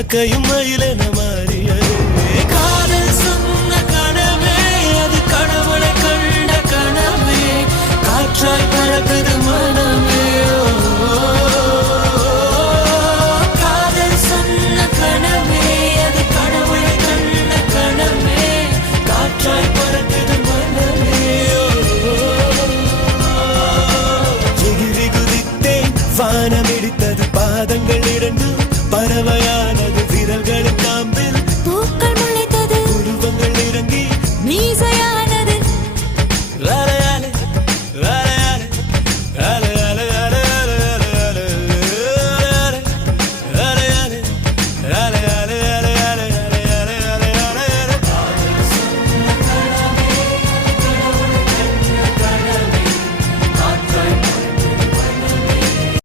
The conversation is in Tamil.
காக்கையும் மயிலென மாறியது. காதல் சொன்ன கனவே அது கடவுளை கண்ட கனவே, காற்றாய் பறக்குது மனமே. காதல் சொன்ன கனவே அது கடவுளை கண்ட கனவே, காற்றாய் பறக்குது மனமே. எகிரி குதித்தேன், வானம் இடித்தது பாதங்கள் இரண்டு, பறவையா